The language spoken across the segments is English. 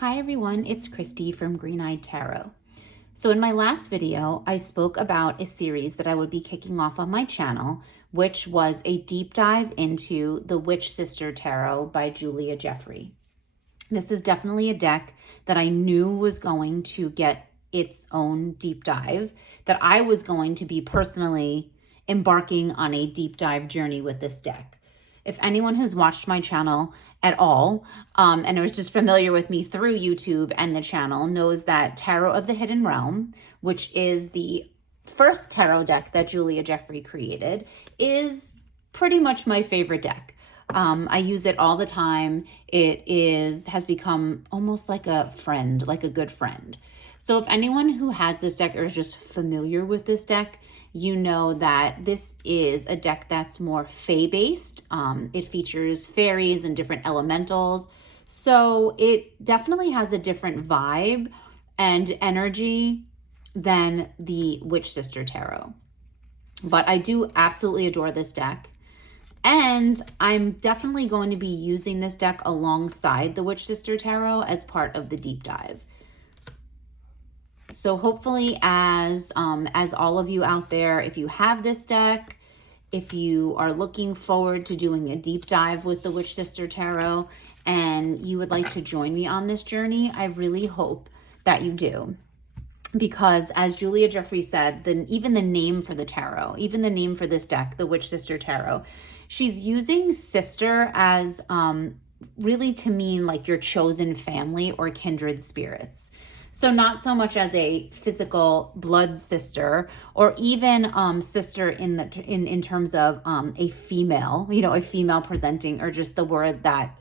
Hi everyone, it's Christy from Green Eyed Tarot. So in my last video, I spoke about a series that I would be kicking off on my channel, which was a deep dive into the Witch Sister Tarot by Julia Jeffrey. This is definitely a deck that I knew was going to get its own deep dive, that I was going to be personally embarking on a deep dive journey with this deck. If anyone who's watched my channel at all and is just familiar with me through YouTube and the channel knows that Tarot of the Hidden Realm, which is the first tarot deck that Julia Jeffrey created, is pretty much my favorite deck. I use it all the time. Has become almost like a friend, like a good friend. So if anyone who has this deck or is just familiar with this deck, you know that this is a deck that's more fae-based. It features fairies and different elementals. So it definitely has a different vibe and energy than the Witch Sister Tarot. But I do absolutely adore this deck. And I'm definitely going to be using this deck alongside the Witch Sister Tarot as part of the deep dive. So hopefully as all of you out there, if you have this deck, if you are looking forward to doing a deep dive with the Witch Sister Tarot and you would like to join me on this journey, I really hope that you do. Because as Julia Jeffrey said, even the name for the tarot, even the name for this deck, the Witch Sister Tarot, she's using sister as really to mean like your chosen family or kindred spirits. So not so much as a physical blood sister or even sister in terms of a female, a female presenting, or just the word that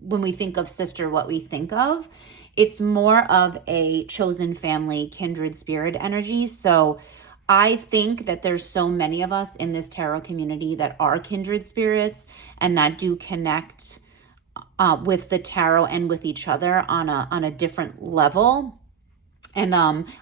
when we think of sister, what we think of. It's more of a chosen family, kindred spirit energy. So I think that there's so many of us in this tarot community that are kindred spirits and that do connect with the tarot and with each other on a different level. And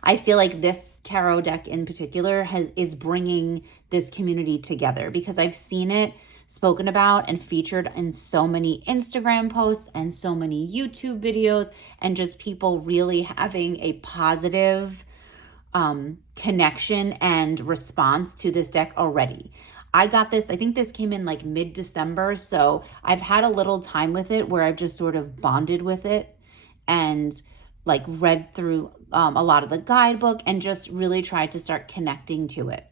I feel like this tarot deck in particular is bringing this community together because I've seen it spoken about and featured in so many Instagram posts and so many YouTube videos, and just people really having a positive connection and response to this deck already. I got this, I think this came in like mid-December, so I've had a little time with it where I've just sort of bonded with it and like read through a lot of the guidebook and just really tried to start connecting to it.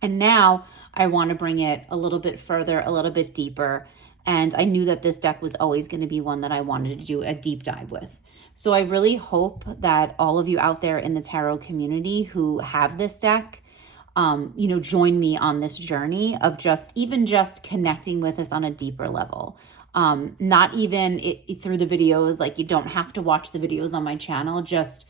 And now I want to bring it a little bit further, a little bit deeper. And I knew that this deck was always going to be one that I wanted to do a deep dive with. So I really hope that all of you out there in the tarot community who have this deck, join me on this journey of just connecting with us on a deeper level. Not even through the videos, like you don't have to watch the videos on my channel, just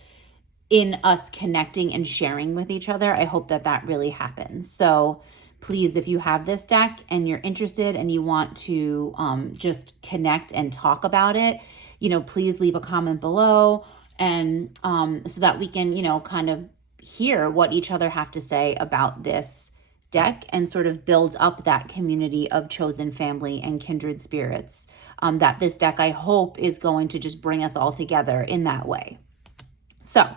in us connecting and sharing with each other. I hope that really happens. So please, if you have this deck and you're interested and you want to just connect and talk about it, please leave a comment below and so that we can, kind of hear what each other have to say about this deck and sort of build up that community of chosen family and kindred spirits that this deck, I hope, is going to just bring us all together in that way. So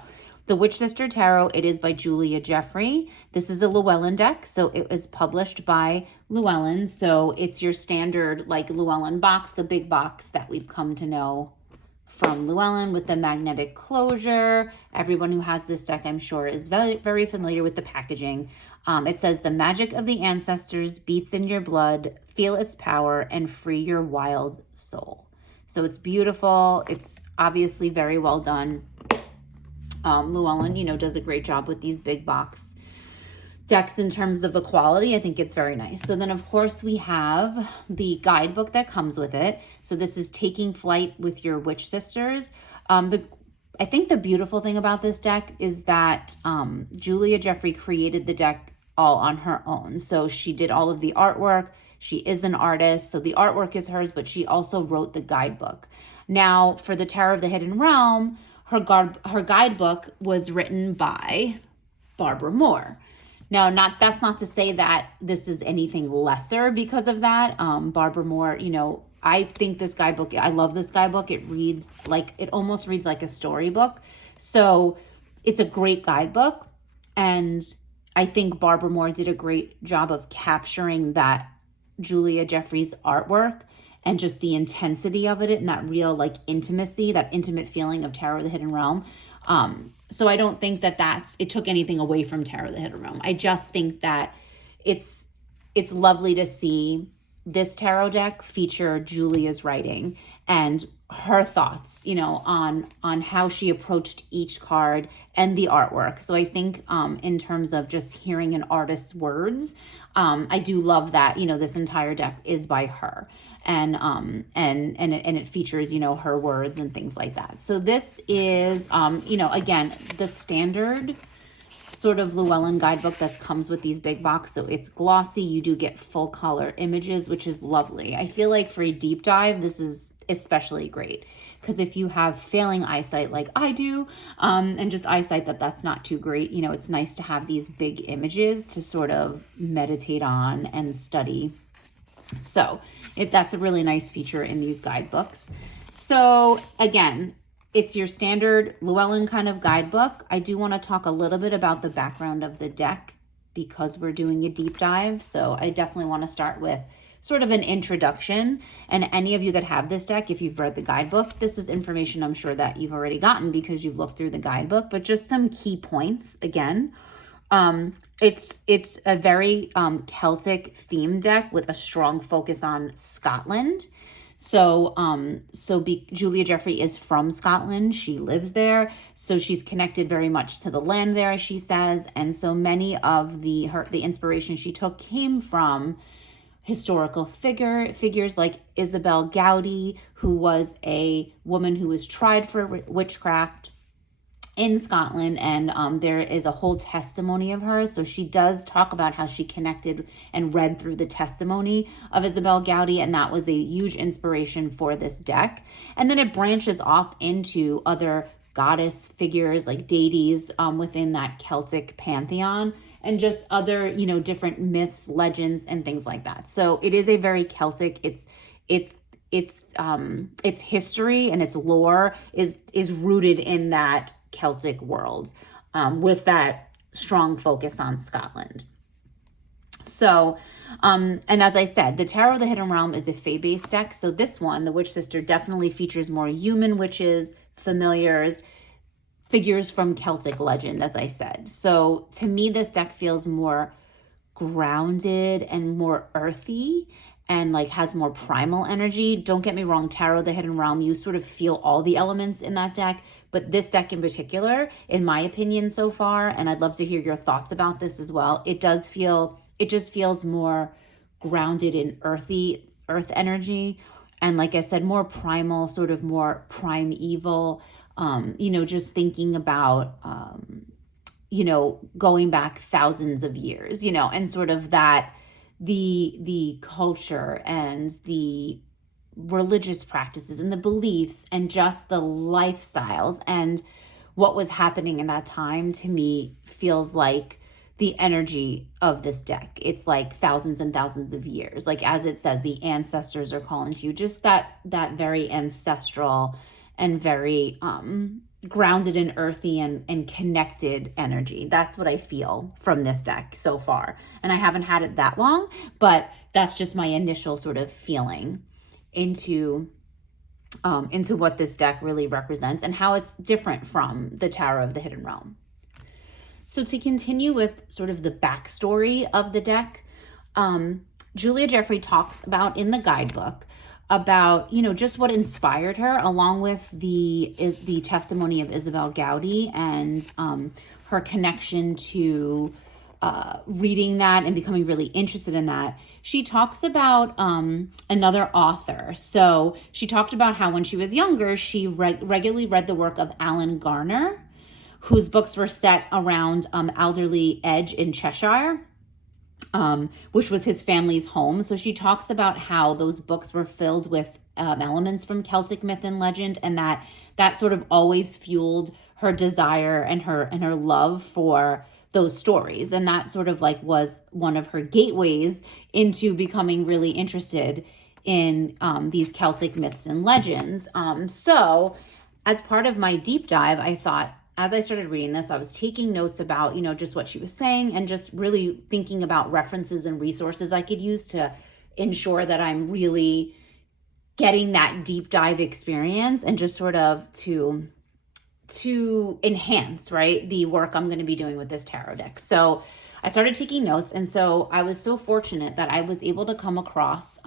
the Witch Sister Tarot, it is by Julia Jeffrey. This is a Llewellyn deck, so it was published by Llewellyn. So it's your standard like Llewellyn box, the big box that we've come to know from Llewellyn with the magnetic closure. Everyone who has this deck, I'm sure, is very, very familiar with the packaging. It says, the magic of the ancestors beats in your blood, feel its power, and free your wild soul. So it's beautiful. It's obviously very well done. Llewellyn, does a great job with these big box decks in terms of the quality. I think it's very nice. So then, of course, we have the guidebook that comes with it. So this is Taking Flight with Your Witch Sisters. I think the beautiful thing about this deck is that Julia Jeffrey created the deck all on her own. So she did all of the artwork. She is an artist, so the artwork is hers, but she also wrote the guidebook. Now, for the Tarot of the Hidden Realm, her guidebook was written by Barbara Moore. Now, that's not to say that this is anything lesser because of that. Barbara Moore, I think this guidebook, I love this guidebook. It almost reads like a storybook. So it's a great guidebook. And I think Barbara Moore did a great job of capturing that Julia Jeffries artwork and just the intensity of it and that real like intimacy, that intimate feeling of Tarot of the Hidden Realm. So I don't think that it took anything away from Tarot of the Hidden Realm. I just think that it's lovely to see this tarot deck feature Julia's writing and her thoughts, on how she approached each card and the artwork. So I think in terms of just hearing an artist's words, I do love that, this entire deck is by her, and it features, her words and things like that. So this is, again, the standard sort of Llewellyn guidebook that comes with these big box. So it's glossy. You do get full color images, which is lovely. I feel like for a deep dive, this is especially great because if you have failing eyesight like I do, and just eyesight that's not too great, it's nice to have these big images to sort of meditate on and study. So that's a really nice feature in these guidebooks. So again, it's your standard Llewellyn kind of guidebook. I do want to talk a little bit about the background of the deck because we're doing a deep dive. So I definitely want to start with sort of an introduction. And any of you that have this deck, if you've read the guidebook, this is information I'm sure that you've already gotten because you've looked through the guidebook, but just some key points again. It's a very Celtic theme deck with a strong focus on Scotland. So Julia Jeffrey is from Scotland. She lives there. So she's connected very much to the land there, she says. And so many of the inspiration she took came from historical figures like Isabel Gowdy, who was a woman who was tried for witchcraft in Scotland, and there is a whole testimony of hers. So she does talk about how she connected and read through the testimony of Isabel Gowdy, and that was a huge inspiration for this deck. And then it branches off into other goddess figures like deities within that Celtic pantheon, and just other, different myths, legends, and things like that. So it is a very Celtic, its history and its lore is rooted in that Celtic world, with that strong focus on Scotland. So, and as I said, the Tarot of the Hidden Realm is a fae-based deck. So this one, the Witch Sister, definitely features more human witches, familiars, figures from Celtic legend, as I said. So to me, this deck feels more grounded and more earthy and like has more primal energy. Don't get me wrong, Tarot of the Hidden Realm, you sort of feel all the elements in that deck, but this deck in particular, in my opinion so far, and I'd love to hear your thoughts about this as well, it just feels more grounded in earth energy, and like I said, more primal, sort of more primeval, just thinking about, going back thousands of years, and sort of that, the culture and the religious practices and the beliefs and just the lifestyles and what was happening in that time, to me feels like the energy of this deck. It's like thousands and thousands of years. Like as it says, the ancestors are calling to you, just that very ancestral and very grounded and earthy and connected energy. That's what I feel from this deck so far. And I haven't had it that long, but that's just my initial sort of feeling into what this deck really represents and how it's different from the Tarot of the Hidden Realm. So to continue with sort of the backstory of the deck, Julia Jeffrey talks about in the guidebook about, just what inspired her, along with the testimony of Isabel Gowdy and her connection to reading that and becoming really interested in that. She talks about another author. So she talked about how when she was younger, she regularly read the work of Alan Garner, whose books were set around Alderley Edge in Cheshire, which was his family's home. So she talks about how those books were filled with elements from Celtic myth and legend, and that sort of always fueled her desire and her love for those stories. And that sort of like was one of her gateways into becoming really interested in these Celtic myths and legends. So as part of my deep dive, I thought, as I started reading this, I was taking notes about, just what she was saying, and just really thinking about references and resources I could use to ensure that I'm really getting that deep dive experience, and just sort of to enhance, right, the work I'm going to be doing with this tarot deck. So I started taking notes, and so I was so fortunate that I was able to come across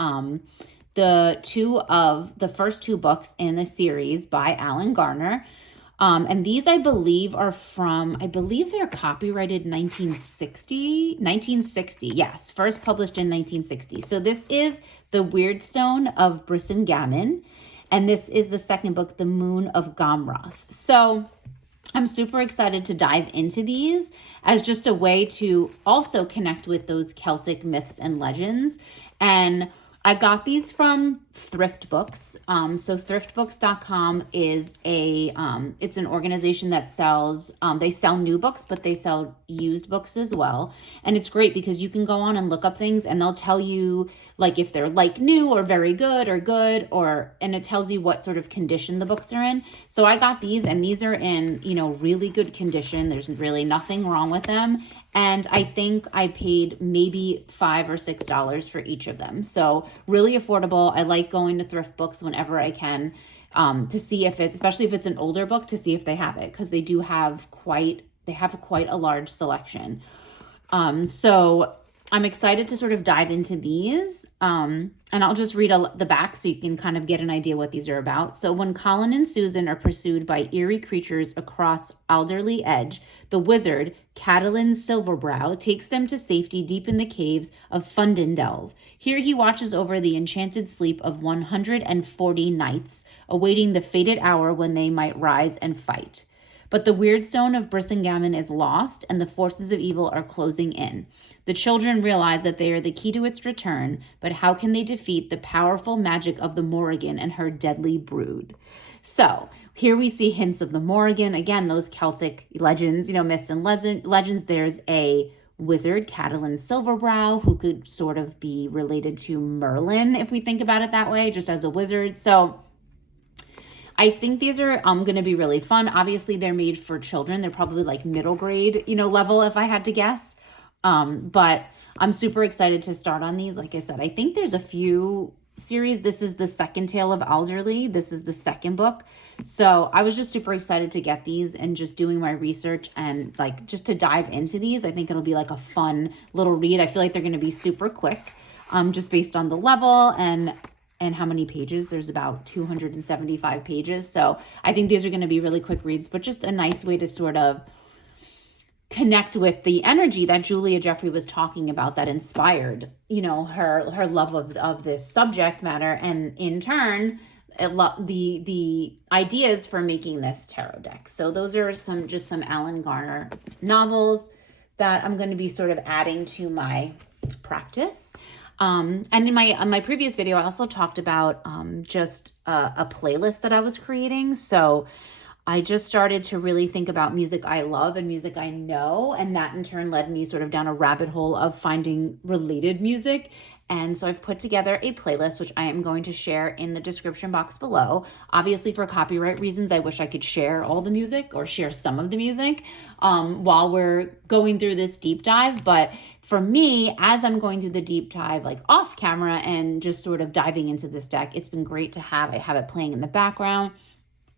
the first two books in the series by Alan Garner. And these, I believe, are from, I believe they're copyrighted 1960, yes, first published in 1960. So this is The Weirdstone of Brisingamen, and this is the second book, The Moon of Gomroth. So I'm super excited to dive into these as just a way to also connect with those Celtic myths and legends. And I got these from Thrift Books. So thriftbooks.com is it's an organization that sells, they sell new books, but they sell used books as well. And it's great because you can go on and look up things, and they'll tell you like if they're like new or very good, and it tells you what sort of condition the books are in. So I got these, and these are in, really good condition. There's really nothing wrong with them. And I think I paid maybe $5 or $6 for each of them. So really affordable. I like going to Thrift Books whenever I can to see if especially if it's an older book, to see if they have it, because they have quite a large selection. So I'm excited to sort of dive into these. And I'll just read the back so you can kind of get an idea what these are about. So when Colin and Susan are pursued by eerie creatures across Alderley Edge, the wizard, Catelyn Silverbrow, takes them to safety deep in the caves of Fundendelve. Here he watches over the enchanted sleep of 140 knights, awaiting the fated hour when they might rise and fight. But the Weirdstone of Brisingamen is lost, and the forces of evil are closing in. The children realize that they are the key to its return, but how can they defeat the powerful magic of the Morrigan and her deadly brood? So here we see hints of the Morrigan. Again, those Celtic legends, myths and legends. There's a wizard, Catelyn Silverbrow, who could sort of be related to Merlin, if we think about it that way, just as a wizard. So I think these are going to be really fun. Obviously, they're made for children. They're probably like middle grade, level, if I had to guess. But I'm super excited to start on these. Like I said, I think there's a few series. This is the second Tale of Alderley. This is the second book. So I was just super excited to get these and just doing my research and like just to dive into these. I think it'll be like a fun little read. I feel like they're going to be super quick, just based on the level and how many pages. There's about 275 pages. So I think these are going to be really quick reads, but just a nice way to sort of connect with the energy that Julia Jeffrey was talking about that inspired, her love of this subject matter, and in turn, the ideas for making this tarot deck. So those are some Alan Garner novels that I'm going to be sort of adding to my practice. And in my previous video, I also talked about just a playlist that I was creating. So I just started to really think about music I love and music I know, and that in turn led me sort of down a rabbit hole of finding related music. And so I've put together a playlist, which I am going to share in the description box below. Obviously, for copyright reasons, I wish I could share all the music or share some of the music while we're going through this deep dive. But for me, as I'm going through the deep dive, like off camera and just sort of diving into this deck, it's been great to have. I have it playing in the background.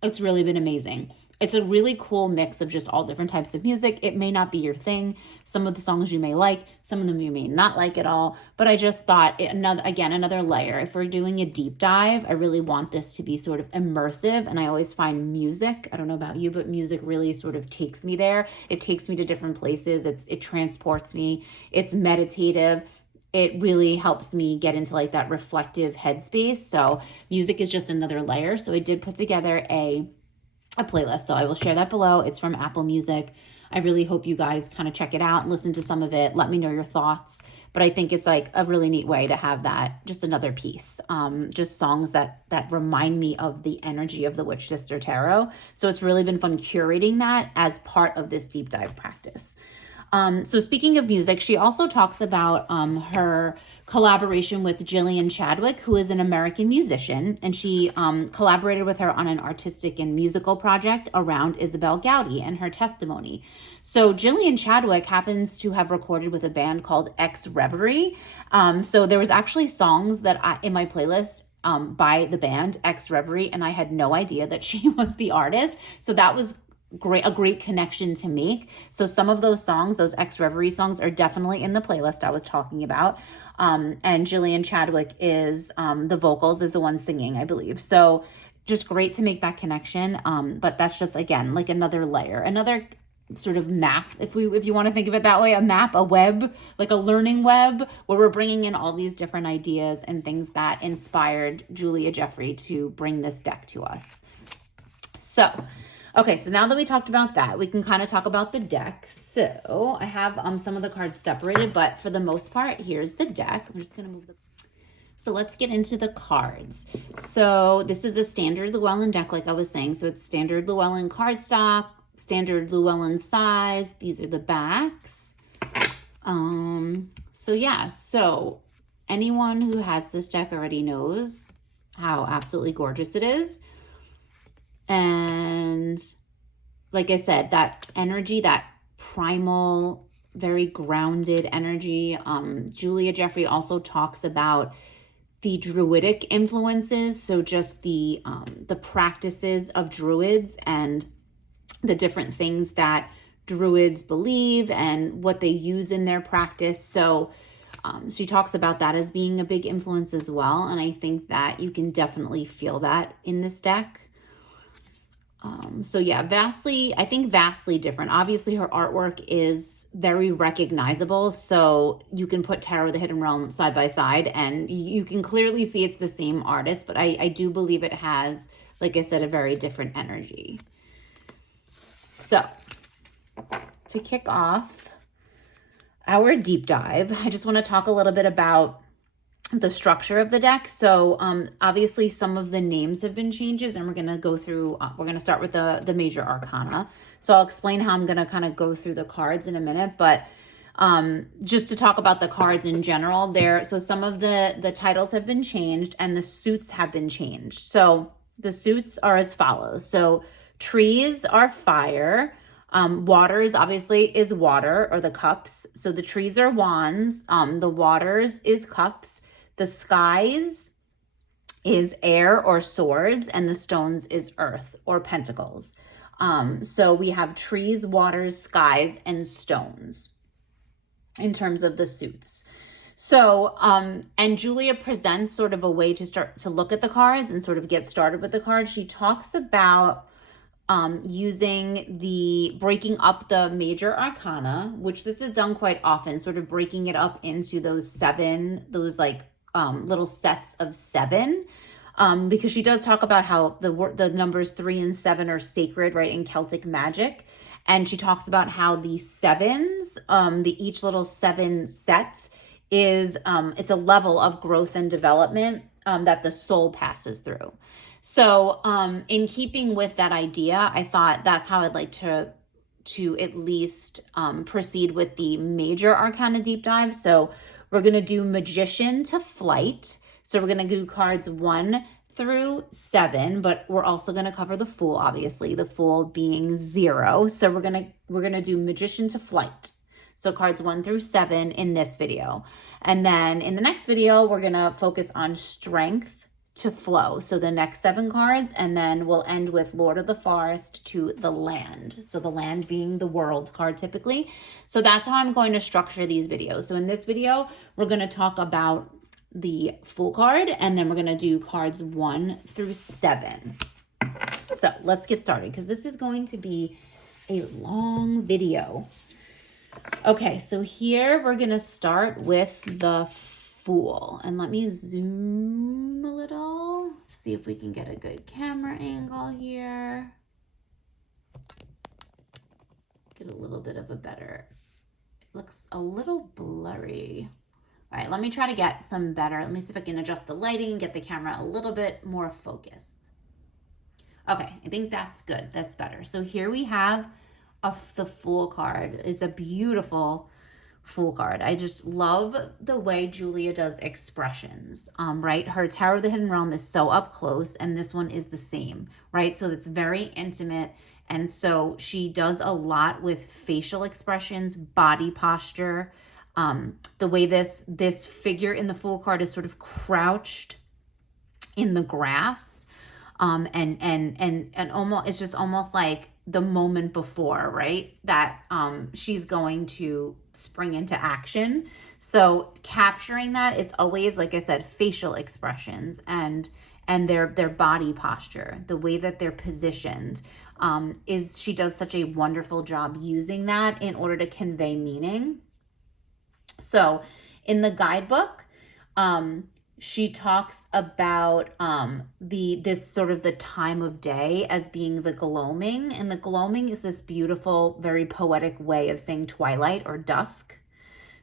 It's really been amazing. It's a really cool mix of just all different types of music. It may not be your thing. Some of the songs you may like, some of them you may not like at all. But I just thought, another layer. If we're doing a deep dive, I really want this to be sort of immersive. And I always find music, I don't know about you, but music really sort of takes me there. It takes me to different places. It transports me. It's meditative. It really helps me get into like that reflective headspace. So music is just another layer. So I did put together a playlist. So I will share that below. It's from Apple Music. I really hope you guys kind of check it out and listen to some of it. Let me know your thoughts. But I think it's like a really neat way to have that, just another piece. Just songs that remind me of the energy of the Witch Sister Tarot. So it's really been fun curating that as part of this deep dive practice. So speaking of music, she also talks about her collaboration with Gillian Chadwick, who is an American musician, and she collaborated with her on an artistic and musical project around Isabel Gowdy and her testimony. So Gillian Chadwick happens to have recorded with a band called X Reverie. So there was actually songs that in my playlist by the band X Reverie, and I had no idea that she was the artist. So that was a great connection to make. So some of those songs, those X Reverie songs, are definitely in the playlist I was talking about. And Gillian Chadwick is the vocals, is the one singing, I believe. So just great to make that connection. But that's just, again, like another layer, another sort of map, if you want to think of it that way, a map, a web, like a learning web, where we're bringing in all these different ideas and things that inspired Julia Jeffrey to bring this deck to us. So okay, so now that we talked about that, we can kind of talk about the deck. So I have some of the cards separated, but for the most part, here's the deck. I'm just going to move the... So let's get into the cards. So this is a standard Llewellyn deck, like I was saying. So it's standard Llewellyn cardstock, standard Llewellyn size. These are the backs. So yeah, so anyone who has this deck already knows how absolutely gorgeous it is. And like I said, that energy, that primal, very grounded energy. Julia Jeffrey also talks about the druidic influences. So just the practices of druids and the different things that druids believe and what they use in their practice. So she talks about that as being a big influence as well. And I think that you can definitely feel that in this deck. So yeah, vastly different. Obviously her artwork is very recognizable. So you can put Tarot of the Hidden Realm side by side and you can clearly see it's the same artist, but I do believe it has, like I said, a very different energy. So to kick off our deep dive, I just want to talk a little bit about the structure of the deck. So obviously some of the names have been changes, and we're going to go through, we're going to start with the major arcana. So I'll explain how I'm going to kind of go through the cards in a minute, but just to talk about the cards in general there. So some of the titles have been changed and the suits have been changed. So the suits are as follows. So trees are fire. Waters obviously is water, or the cups. So the trees are wands. The waters is cups. The skies is air or swords, and the stones is earth or pentacles. So we have trees, waters, skies, and stones in terms of the suits. So, and Julia presents sort of a way to start to look at the cards and sort of get started with the cards. She talks about using breaking up the major arcana, which this is done quite often, sort of breaking it up into those little sets of 7, because she does talk about how the numbers 3 and 7 are sacred, right, in Celtic magic. And she talks about how the 7s, each little 7 set is, it's a level of growth and development that the soul passes through. So in keeping with that idea, I thought that's how I'd like to at least proceed with the major arcana deep dive. So we're going to do Magician to Flight. So we're going to do cards 1 through 7, but we're also going to cover the Fool, obviously, the Fool being 0. So we're going to do Magician to Flight. So cards 1 through 7 in this video. And then in the next video, we're going to focus on Strength to Flow. So the next 7 cards, and then we'll end with Lord of the Forest to the Land. So the Land being the World card typically. So that's how I'm going to structure these videos. So in this video, we're going to talk about the Fool card, and then we're going to do cards 1 through 7. So let's get started, because this is going to be a long video. Okay, so here we're going to start with the Fool, and let me zoom a little, see if we can get a good camera angle here. Get a little bit of a better, it looks a little blurry. All right, let me try to get some better. Let me see if I can adjust the lighting and get the camera a little bit more focused. Okay, I think that's good. That's better. So here we have the Fool card. It's a beautiful Fool card. I just love the way Julia does expressions, right? Her Tarot of the Hidden Realm is so up close, and this one is the same, right? So it's very intimate, and so she does a lot with facial expressions, body posture, the way this figure in the Fool card is sort of crouched in the grass, and almost, it's just almost like the moment before, right, that she's going to spring into action. So capturing that, it's always, like I said, facial expressions and their body posture, the way that they're positioned, is she does such a wonderful job using that in order to convey meaning. So in the guidebook, she talks about this sort of the time of day as being the gloaming. And the gloaming is this beautiful, very poetic way of saying twilight or dusk.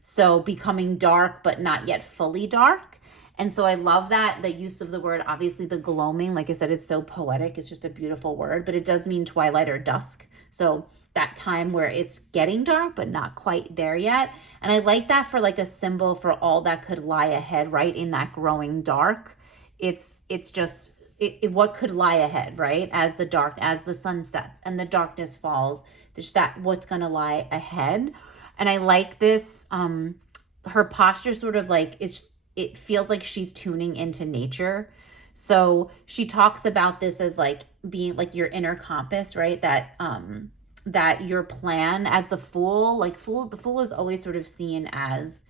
So becoming dark, but not yet fully dark. And so I love that, the use of the word, obviously the gloaming, like I said, it's so poetic. It's just a beautiful word, but it does mean twilight or dusk. So that time where it's getting dark, but not quite there yet. And I like that for like a symbol for all that could lie ahead, right? In that growing dark, it's just what could lie ahead, right? As the sun sets and the darkness falls, there's that what's going to lie ahead. And I like this, her posture sort of like it feels like she's tuning into nature. So she talks about this as like being like your inner compass, right? That your plan as the Fool, like the Fool is always sort of seen as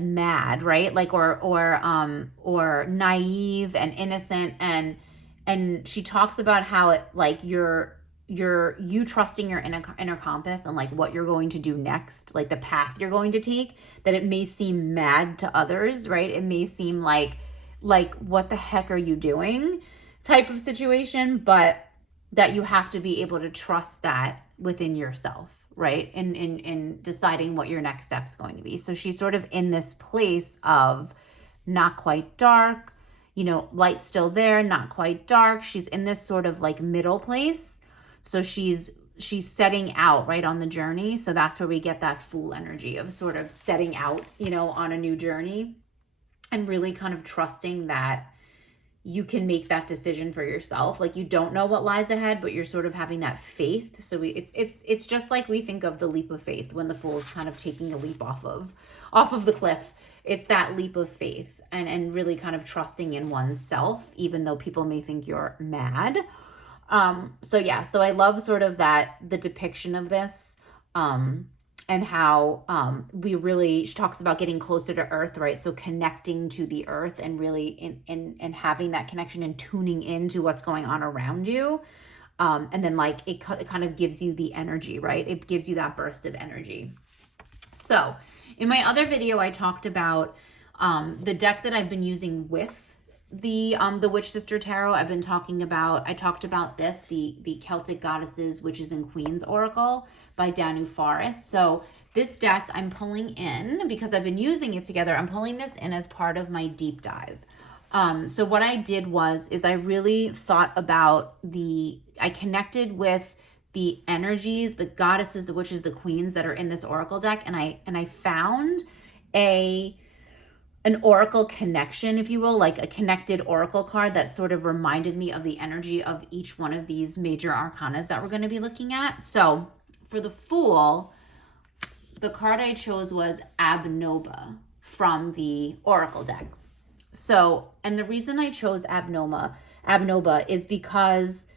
mad, right? Like, or naive and innocent. And she talks about how it, like, you trusting your inner compass and like what you're going to do next, like the path you're going to take, that it may seem mad to others, right? It may seem like what the heck are you doing type of situation, but that you have to be able to trust that within yourself, right? In deciding what your next step is going to be. So she's sort of in this place of not quite dark, light still there, not quite dark. She's in this sort of like middle place. So she's setting out right on the journey. So that's where we get that Fool energy of sort of setting out, on a new journey, and really kind of trusting that you can make that decision for yourself. Like, you don't know what lies ahead, but you're sort of having that faith. So it's just like we think of the leap of faith when the Fool is kind of taking a leap off of the cliff. It's that leap of faith and really kind of trusting in oneself, even though people may think you're mad. So I love sort of the depiction of this, and how she talks about getting closer to earth, right? So connecting to the earth and really and having that connection and tuning into what's going on around you. And then like it kind of gives you the energy, right? It gives you that burst of energy. So in my other video, I talked about the deck that I've been using with the Witch Sister Tarot. I talked about this, the Celtic Goddesses, Witches and Queens Oracle by Danu Forest. So this deck I'm pulling in because I've been using it together. I'm pulling this in as part of my deep dive. So what I did is I really thought about I connected with the energies, the goddesses, the witches, the queens that are in this oracle deck, and I found an oracle connection, if you will, like a connected oracle card that sort of reminded me of the energy of each one of these major arcanas that we're going to be looking at. So for the Fool, the card I chose was Abnoba from the oracle deck. So, and the reason I chose Abnoba is because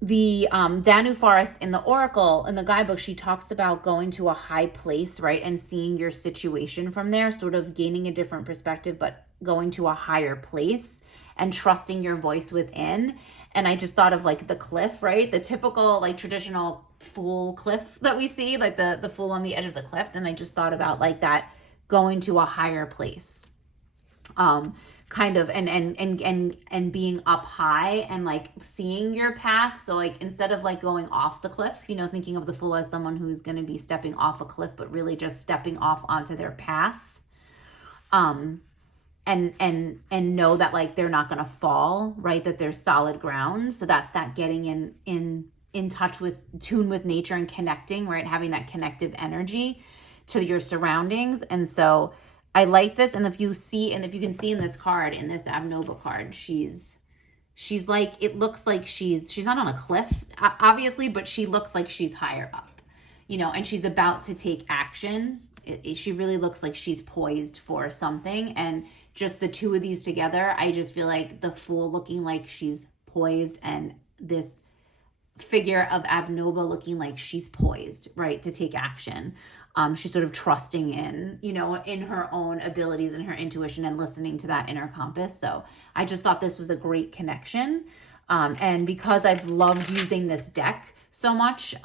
the Danu Forest in the oracle, in the guidebook, she talks about going to a high place, right? And seeing your situation from there, sort of gaining a different perspective, but going to a higher place and trusting your voice within. And I just thought of like the cliff, right? The typical like traditional Fool cliff that we see, like the Fool on the edge of the cliff. And I just thought about like that, going to a higher place. Kind of and being up high and like seeing your path. So like instead of like going off the cliff, thinking of the Fool as someone who's going to be stepping off a cliff, but really just stepping off onto their path, and know that like they're not going to fall, right? That there's solid ground. So that's that getting in in tune with nature and connecting, right? Having that connective energy to your surroundings. And so I like this. And if you can see in this card, in this Abnova card, she's like, it looks like she's not on a cliff, obviously, but she looks like she's higher up, and she's about to take action. She really looks like she's poised for something. And just the two of these together, I just feel like the Fool looking like she's poised, and this figure of Abnova looking like she's poised, right, to take action. She's sort of trusting in her own abilities and her intuition and listening to that inner compass. So I just thought this was a great connection. And because I've loved using this deck so much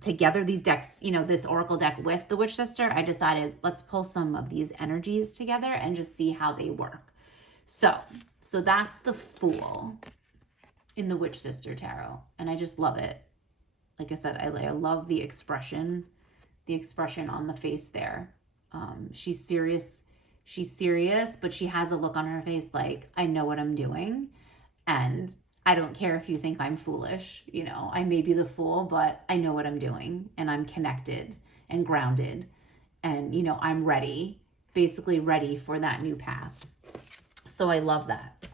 together, these decks, this Oracle deck with the Witch Sister, I decided let's pull some of these energies together and just see how they work. So that's the Fool in the Witch Sister Tarot. And I just love it. Like I said, I love the expression on the face there. She's serious, but she has a look on her face like, I know what I'm doing. And I don't care if you think I'm foolish. I may be the Fool, but I know what I'm doing, and I'm connected and grounded, and, I'm ready, basically ready for that new path. So I love that.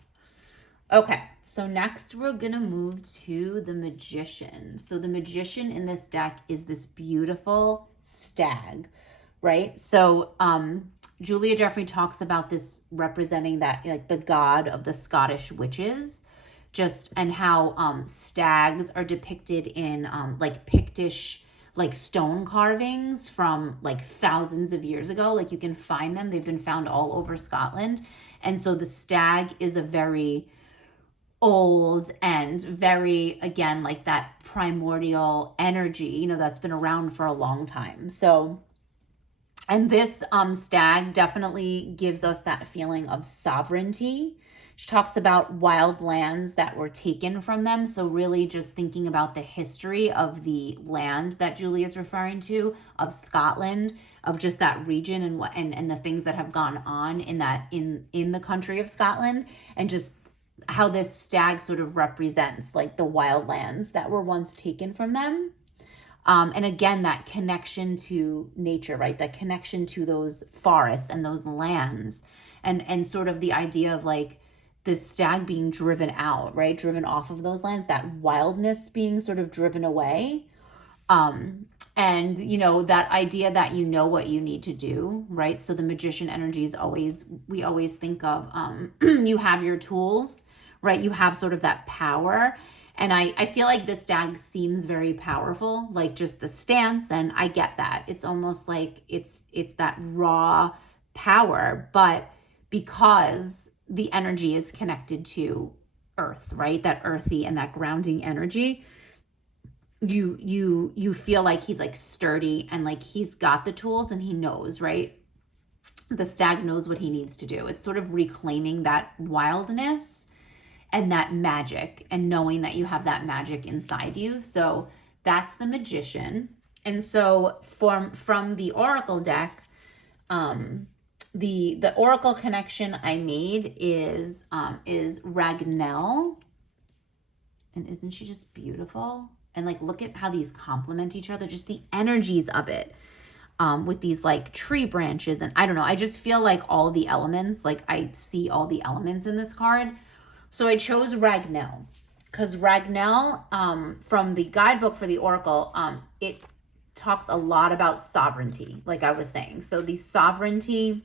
Okay, so next we're going to move to the Magician. So the Magician in this deck is this beautiful stag, right? So Julia Jeffrey talks about this representing that, like, the god of the Scottish witches, and how stags are depicted in like Pictish, like, stone carvings from like thousands of years ago. Like, you can find them. They've been found all over Scotland. And so the stag is a very old and very, again, like that primordial energy, that's been around for a long time. So, and this stag definitely gives us that feeling of sovereignty. She talks about wild lands that were taken from them. So really just thinking about the history of the land that Julie is referring to, of Scotland, of just that region, and the things that have gone on in the country of Scotland, and just how this stag sort of represents like the wild lands that were once taken from them. And again, that connection to nature, right? That connection to those forests and those lands, and sort of the idea of like this stag being driven out, right? Driven off of those lands, that wildness being sort of driven away. And, that idea that what you need to do, right? So the Magician energy is we always think of, you have your tools, right? You have sort of that power. And I feel like this stag seems very powerful, like just the stance. And I get that. It's almost like it's that raw power, but because the energy is connected to earth, right? That earthy and that grounding energy, you feel like he's like sturdy, and like he's got the tools, and he knows, right? The stag knows what he needs to do. It's sort of reclaiming that wildness and that magic, and knowing that you have that magic inside you. So that's the Magician. And so from the Oracle deck, the Oracle connection I made is Ragnell. And isn't she just beautiful? And like, look at how these complement each other, just the energies of it, with these like tree branches. And I don't know, I just feel like all the elements, like I see all the elements in this card. So I chose Ragnell because Ragnell, from the guidebook for the Oracle, it talks a lot about sovereignty, like I was saying. So the sovereignty,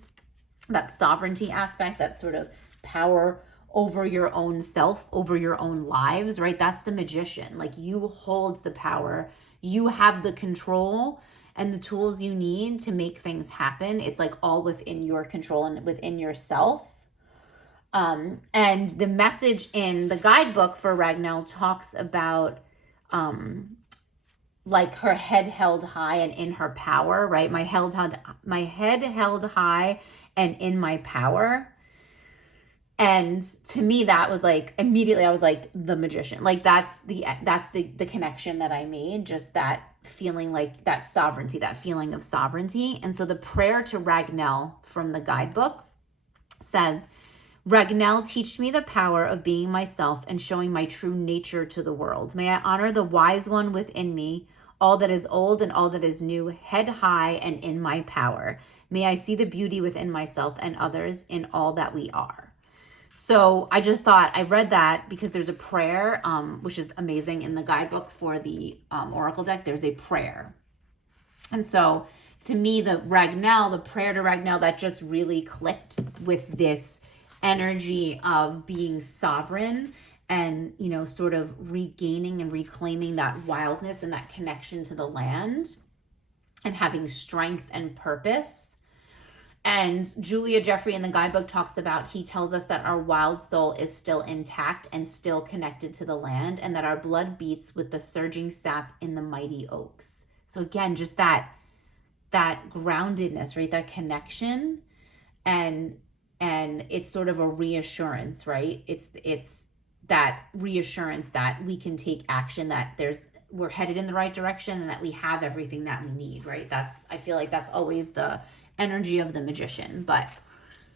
that sovereignty aspect, that sort of power over your own self, over your own lives, right? That's the Magician. Like, you hold the power, you have the control and the tools you need to make things happen. It's like all within your control and within yourself. And the message in the guidebook for Ragnell talks about, like her head held high and in her power, right? My head held high and in my power. And to me, that was like, immediately I was like, the Magician. Like, that's the connection that I made, just that feeling, like that sovereignty, that feeling of sovereignty. And so the prayer to Ragnell from the guidebook says, Ragnell, teach me the power of being myself and showing my true nature to the world. May I honor the wise one within me, all that is old and all that is new, head high and in my power. May I see the beauty within myself and others in all that we are. So I just thought, I read that because there's a prayer, which is amazing in the guidebook for the Oracle deck. There's a prayer. And so to me, the Ragnell, the prayer to Ragnell, that just really clicked with this energy of being sovereign and, you know, sort of regaining and reclaiming that wildness and that connection to the land and having strength and purpose. And Julia Jeffrey in the guidebook talks about, he tells us that our wild soul is still intact and still connected to the land, and that our blood beats with the surging sap in the mighty oaks. So again, just that groundedness, right? That connection, and it's sort of a reassurance, right? It's that reassurance that we can take action, that we're headed in the right direction, and that we have everything that we need, right? I feel like that's always the energy of the magician. But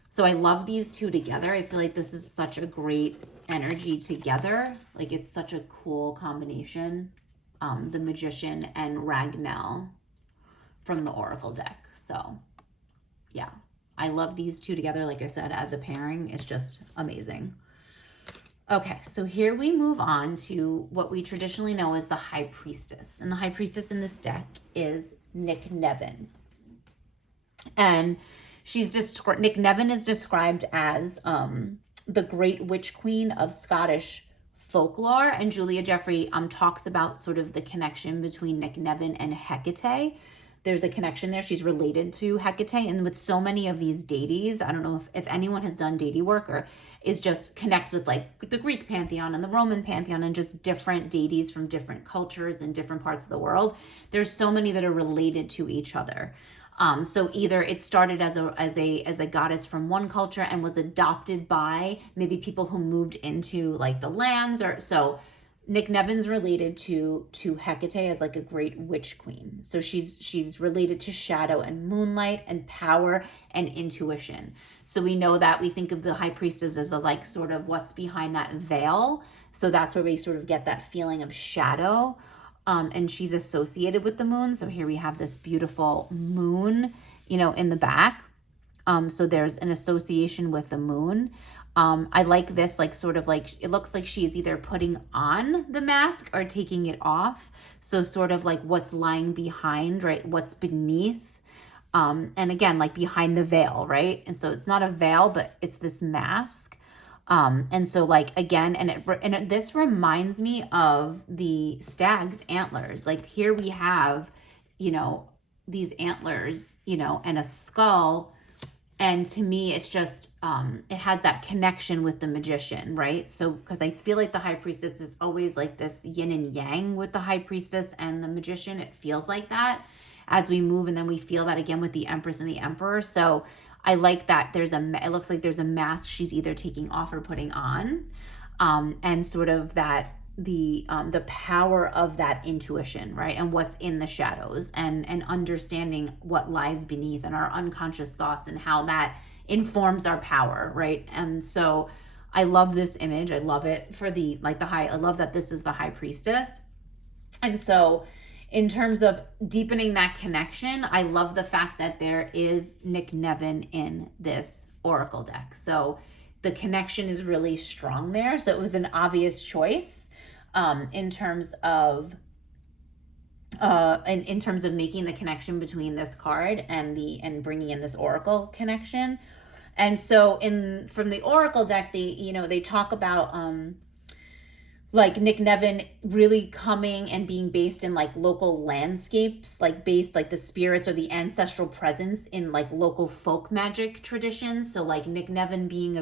so I love these two together. I feel like this is such a great energy together. Like, it's such a cool combination, the magician and Ragnell from the Oracle deck. So yeah, I love these two together. Like I said, as a pairing, it's just amazing. Okay, so here we move on to what we traditionally know as the High Priestess. And the High Priestess in this deck is Nick Nevin. And Nick Nevin is described as the great witch queen of Scottish folklore. And Julia Jeffrey talks about sort of the connection between Nick Nevin and Hecate. There's a connection there. She's related to Hecate. And with so many of these deities, I don't know if anyone has done deity work or is just connects with like the Greek pantheon and the Roman pantheon and just different deities from different cultures and different parts of the world. There's so many that are related to each other. So either it started as a goddess from one culture and was adopted by maybe people who moved into like the lands, or so Nick Nevin's related to Hecate as like a great witch queen. So she's related to shadow and moonlight and power and intuition. So we know that we think of the High Priestess as a like sort of what's behind that veil. So that's where we sort of get that feeling of shadow. And she's associated with the moon. So here we have this beautiful moon, in the back. So there's an association with the moon. I like this, like sort of like, it looks like she's either putting on the mask or taking it off. So sort of like what's lying behind, right? What's beneath. And again, like behind the veil, right? And so it's not a veil, but it's this mask. And so like, again, this reminds me of the stag's antlers. Like here we have, these antlers, and a skull. And to me, it's just, it has that connection with the magician, right? So, because I feel like the High Priestess is always like this yin and yang with the High Priestess and the magician. It feels like that as we move. And then we feel that again with the Empress and the Emperor. So I like that it looks like there's a mask she's either taking off or putting on. And sort of that, the power of that intuition, right? And what's in the shadows and understanding what lies beneath and our unconscious thoughts and how that informs our power, right? And so I love this image. I love it for I love that this is the High Priestess. And so in terms of deepening that connection, I love the fact that there is Nick Nevin in this Oracle deck. So the connection is really strong there. So it was an obvious choice in terms of making the connection between this card and bringing in this Oracle connection. And so from the Oracle deck, they talk about like Nick Nevin really coming and being based in like local landscapes, like based like the spirits or the ancestral presence in like local folk magic traditions. So like Nick Nevin being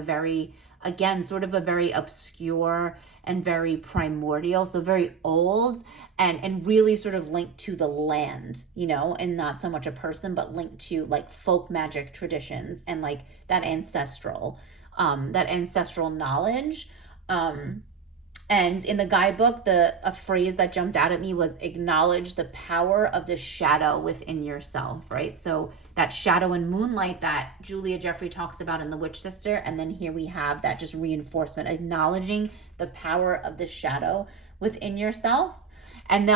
sort of a very obscure and very primordial, so very old and really sort of linked to the land, and not so much a person, but linked to like folk magic traditions and like that ancestral knowledge. And in the guidebook, a phrase that jumped out at me was acknowledge the power of the shadow within yourself, right? So that shadow and moonlight that Julia Jeffrey talks about in The Witch Sister. And then here we have that just reinforcement, acknowledging the power of the shadow within yourself. And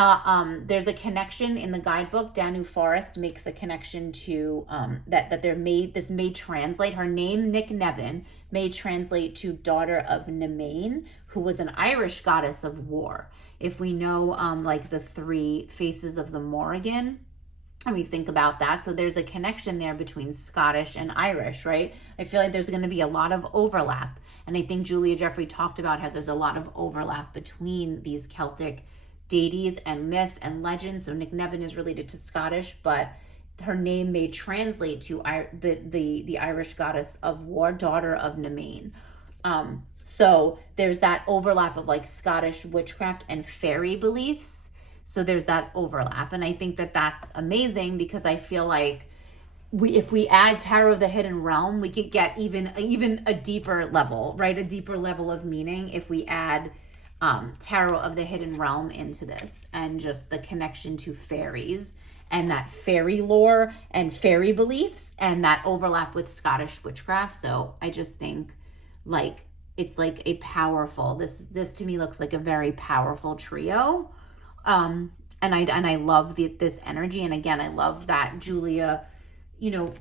there's a connection in the guidebook. Danu Forrest makes a connection to this may translate, her name, Nick Nevin, may translate to daughter of Nemain, who was an Irish goddess of war. If we know like the three faces of the Morrigan, and we think about that, so there's a connection there between Scottish and Irish, right? I feel like there's going to be a lot of overlap. And I think Julia Jeffrey talked about how there's a lot of overlap between these Celtic deities and myth and legend. So Nick Nevin is related to Scottish, but her name may translate to the Irish goddess of war, daughter of Nemain. So there's that overlap of like Scottish witchcraft and fairy beliefs. So there's that overlap. And I think that that's amazing, because I feel like if we add Tarot of the Hidden Realm, we could get even a deeper level, right? A deeper level of meaning if we add Tarot of the Hidden Realm into this, and just the connection to fairies and that fairy lore and fairy beliefs and that overlap with Scottish witchcraft. So I just think like it's like a powerful, this to me looks like a very powerful trio. And I love this energy. And again, I love that Julia,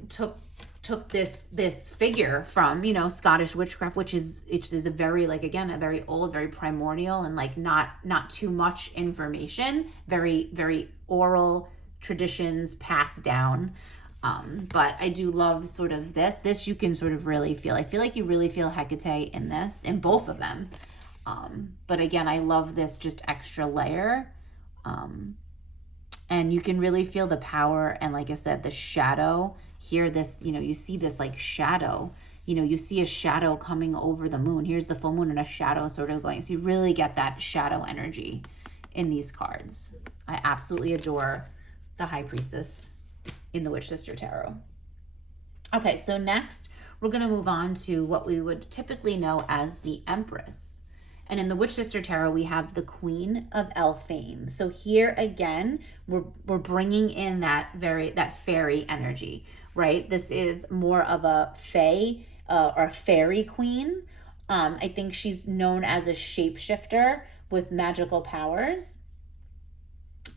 took this figure from, Scottish witchcraft, which is a very, like, again, a very old, very primordial, and like not too much information, very, very oral traditions passed down. But I do love sort of this you can sort of really feel. I feel like you really feel Hecate in both of them. But again, I love this just extra layer. And you can really feel the power. And like I said, the shadow here, you see this like shadow, you see a shadow coming over the moon. Here's the full moon and a shadow sort of going. So you really get that shadow energy in these cards. I absolutely adore the High Priestess in the Witch Sister Tarot. Okay, so next we're going to move on to what we would typically know as the Empress. And in the Witch Sister Tarot, we have the Queen of Elfame. So here again, we're bringing in that fairy energy, right? This is more of a fae or fairy queen. I think she's known as a shapeshifter with magical powers.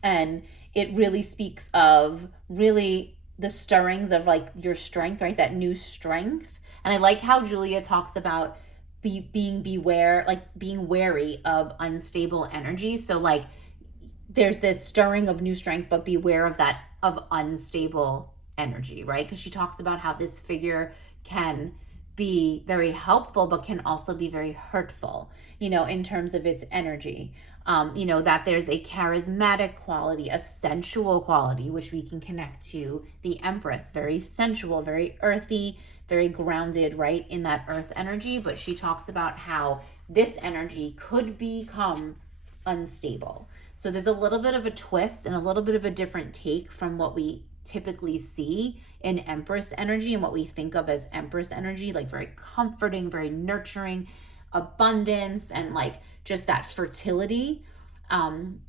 And it really speaks of really the stirrings of like your strength, right? That new strength. And I like how Julia talks about being wary of unstable energy. So like there's this stirring of new strength, but beware of unstable energy, right? Because she talks about how this figure can be very helpful, but can also be very hurtful, in terms of its energy. That there's a charismatic quality, a sensual quality, which we can connect to the Empress, very sensual, very earthy, very grounded, right, in that earth energy. But she talks about how this energy could become unstable. So there's a little bit of a twist and a little bit of a different take from what we typically see in Empress energy and what we think of as Empress energy, like very comforting, very nurturing, abundance, and like just that fertility. And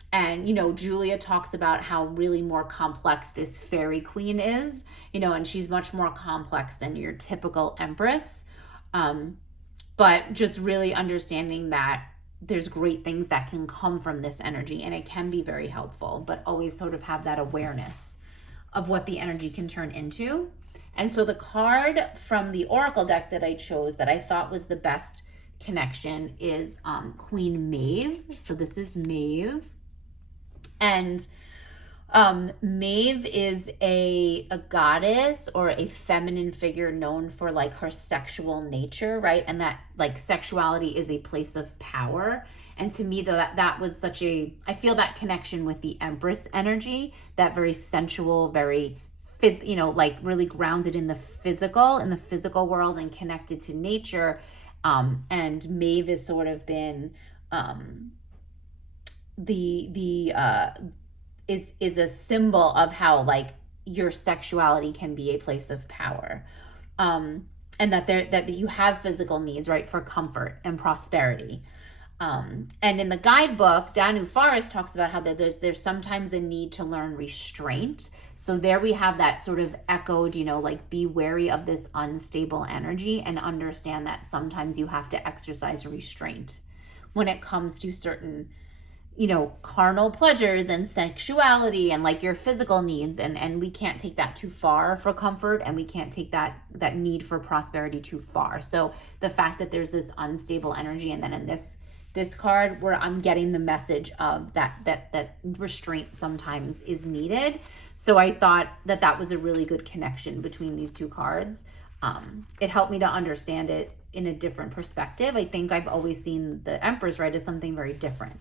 Julia talks about how really more complex this fairy queen is, and she's much more complex than your typical Empress. But just really understanding that there's great things that can come from this energy, and it can be very helpful, but always sort of have that awareness of what the energy can turn into. And so the card from the Oracle deck that I chose that I thought was the best connection is Queen Maeve. So this is Maeve. And Maeve is a goddess or a feminine figure known for like her sexual nature, right? And that like sexuality is a place of power. And to me, though, that was I feel that connection with the Empress energy, that very sensual, very like really grounded in the physical world and connected to nature. And Maeve has sort of been is a symbol of how like your sexuality can be a place of power, and that you have physical needs, right, for comfort and prosperity. And in the guidebook, Danu Forest talks about how there's sometimes a need to learn restraint. So there we have that sort of echoed, like be wary of this unstable energy and understand that sometimes you have to exercise restraint when it comes to certain, carnal pleasures and sexuality and like your physical needs. And we can't take that too far for comfort, and we can't take that need for prosperity too far. So the fact that there's this unstable energy, and then in this card where I'm getting the message of that restraint sometimes is needed. So I thought that was a really good connection between these two cards. It helped me to understand it in a different perspective. I think I've always seen the Empress, right, as something very different.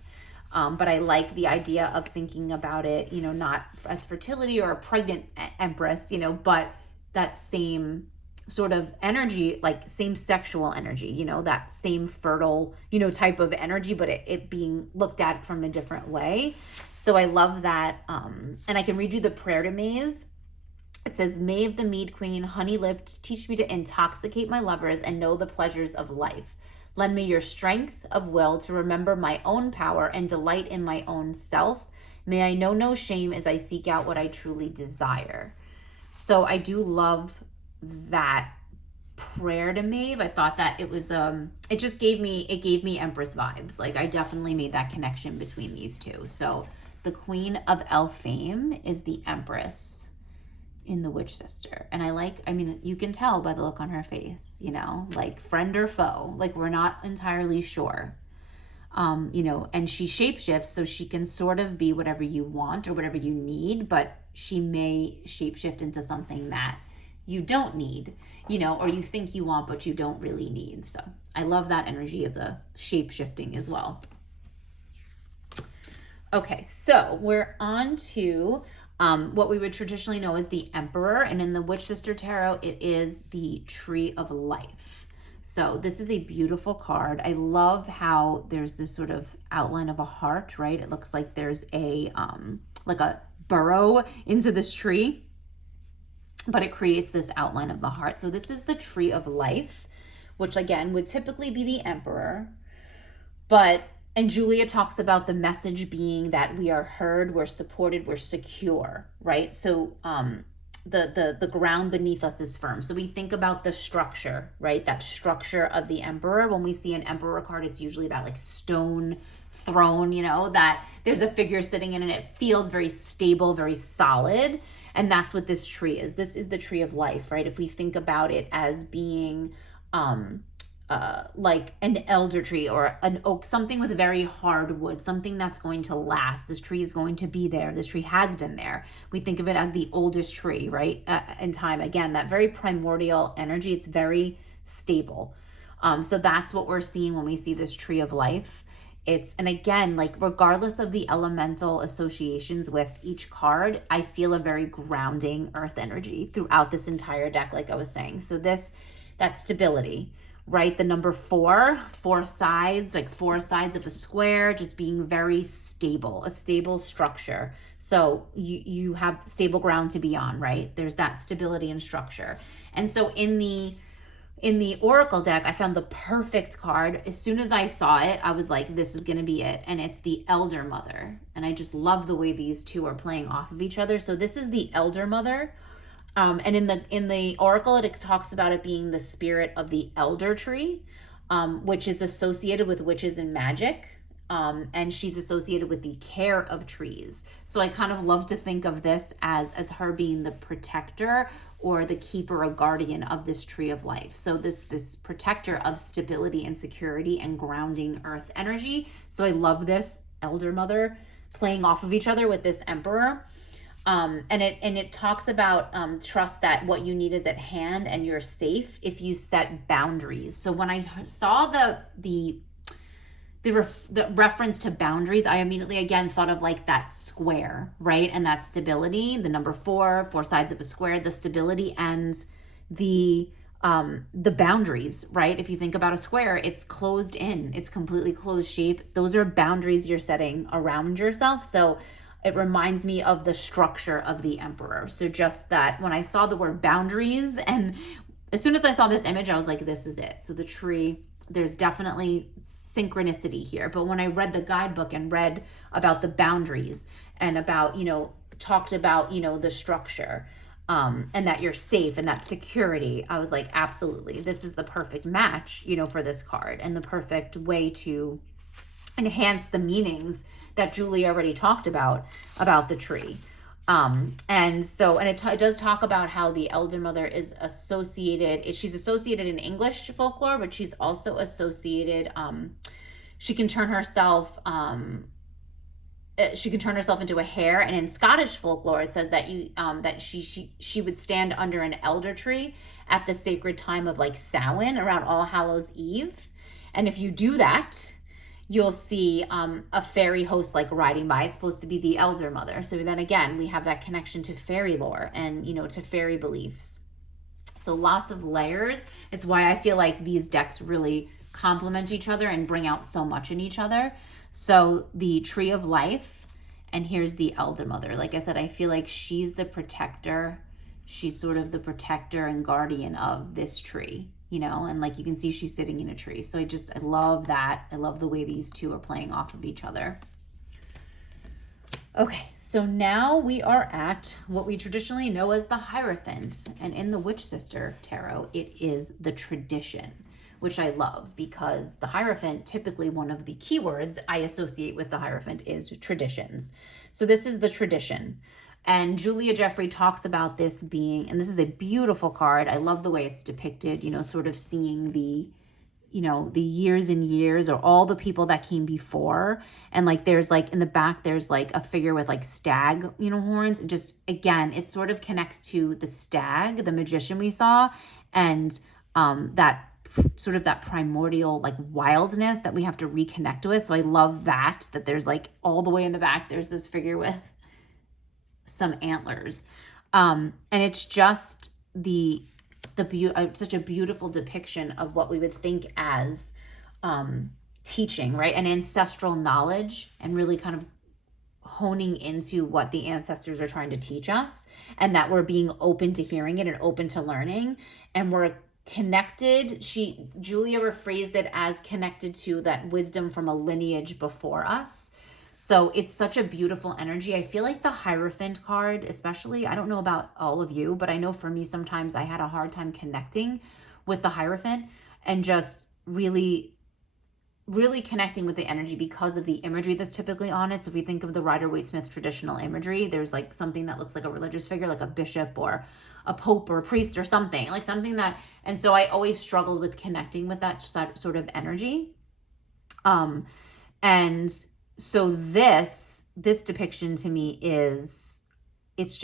But I like the idea of thinking about it, not as fertility or a pregnant Empress, but that same sort of energy, like same sexual energy, that same fertile, type of energy, but it being looked at from a different way. So I love that. And I can read you the prayer to Maeve. It says, Maeve the Mead Queen, honey-lipped, teach me to intoxicate my lovers and know the pleasures of life. Lend me your strength of will to remember my own power and delight in my own self. May I know no shame as I seek out what I truly desire. So I do love that prayer to Maeve. I thought that it was it gave me Empress vibes. Like I definitely made that connection between these two. So the Queen of Elfame is the Empress in the Witch Sister. And you can tell by the look on her face, like friend or foe, like we're not entirely sure. And she shapeshifts, so she can sort of be whatever you want or whatever you need, but she may shapeshift into something that you don't need, or you think you want, but you don't really need. So I love that energy of the shapeshifting as well. Okay, so we're on to what we would traditionally know as the Emperor, and in the Witch Sister Tarot, it is the Tree of Life. So this is a beautiful card. I love how there's this sort of outline of a heart, right? It looks like there's a like a burrow into this tree, but it creates this outline of the heart. So this is the Tree of Life, which again would typically be the Emperor, and Julia talks about the message being that we are heard, we're supported, we're secure, right? So the ground beneath us is firm. So we think about the structure, right? That structure of the Emperor. When we see an Emperor card, it's usually that like stone throne, that there's a figure sitting in, and it feels very stable, very solid. And that's what this tree is. This is the Tree of Life, right? If we think about it as being like an elder tree or an oak, something with very hard wood, something that's going to last. This tree is going to be there. This tree has been there. We think of it as the oldest tree, right? In time. Again, that very primordial energy. It's very stable. So that's what we're seeing when we see this Tree of Life. And again, like regardless of the elemental associations with each card, I feel a very grounding earth energy throughout this entire deck, like I was saying. So that stability, right? The number four sides, like four sides of a square, just being very stable, a stable structure. So you have stable ground to be on, right? There's that stability and structure. And so in the Oracle deck, I found the perfect card. As soon as I saw it, I was like, this is going to be it. And it's the Elder Mother. And I just love the way these two are playing off of each other. So this is the Elder Mother. And in the Oracle, it talks about it being the spirit of the elder tree, which is associated with witches and magic. And she's associated with the care of trees. So I kind of love to think of this as her being the protector or the keeper or guardian of this Tree of Life. So this protector of stability and security and grounding earth energy. So I love this Elder Mother playing off of each other with this Emperor. And it talks about trust that what you need is at hand and you're safe if you set boundaries. So when I saw the reference to boundaries, I immediately again thought of like that square, right? And that stability, the number four sides of a square, the stability and the boundaries, right? If you think about a square, it's closed in, it's completely closed shape. Those are boundaries you're setting around yourself. So it reminds me of the structure of the Emperor. So just that when I saw the word boundaries, and as soon as I saw this image, I was like, this is it. So the Tree there's definitely synchronicity here. But when I read the guidebook and read about the boundaries and about, talked about, the structure, and that you're safe and that security, I was like, absolutely, this is the perfect match, for this card, and the perfect way to enhance the meanings that Julie already talked about the tree. And it does talk about how the Elder Mother is associated, she's associated in English folklore, but she's also associated, she can turn herself into a hare, and in Scottish folklore it says that that she would stand under an elder tree at the sacred time of like Samhain, around All Hallows Eve, and if you do that, you'll see a fairy host like riding by. It's supposed to be the Elder Mother. So then again, we have that connection to fairy lore and, to fairy beliefs. So lots of layers. It's why I feel like these decks really complement each other and bring out so much in each other. So the Tree of Life, and here's the Elder Mother. Like I said, I feel like she's the protector. She's sort of the protector and guardian of this tree. And like you can see, she's sitting in a tree. So I love that. I love the way these two are playing off of each other. Okay, so now we are at what we traditionally know as the Hierophant. And in the Witch Sister Tarot, it is the tradition, which I love, because the Hierophant, typically one of the keywords I associate with the Hierophant is traditions. So this is the tradition. And Julia Jeffrey talks about this being, and this is a beautiful card. I love the way it's depicted, sort of seeing the, the years and years, or all the people that came before. And like, there's like in the back, there's like a figure with like stag, horns. And just, again, it sort of connects to the stag, the magician we saw, and that sort of that primordial like wildness that we have to reconnect with. So I love that there's like all the way in the back, there's this figure with some antlers, and it's just such a beautiful depiction of what we would think as teaching, right? And ancestral knowledge, and really kind of honing into what the ancestors are trying to teach us, and that we're being open to hearing it and open to learning, and we're connected. Julia rephrased it as connected to that wisdom from a lineage before us. So it's such a beautiful energy. I feel like the Hierophant card, especially, I don't know about all of you, but I know for me, sometimes I had a hard time connecting with the Hierophant, and just really, really connecting with the energy because of the imagery that's typically on it. So if we think of the Rider-Waite-Smith traditional imagery, there's like something that looks like a religious figure, like a bishop or a pope or a priest or something, like something that, and so I always struggled with connecting with that sort of energy. And so this depiction to me it's